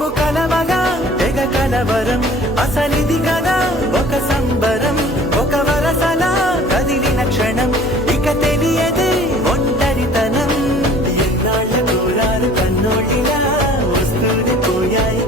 మేము కలవగా తెగ కలవరం అసలిది కదా ఒక సంబరం ఒక వరసలా కదిలిన క్షణం ఇక తెలియదే ఒంటరితనం ఎన్నాళ్ళ కోరాలు కన్నోళ్ళిలా వస్తూనే పోయాయి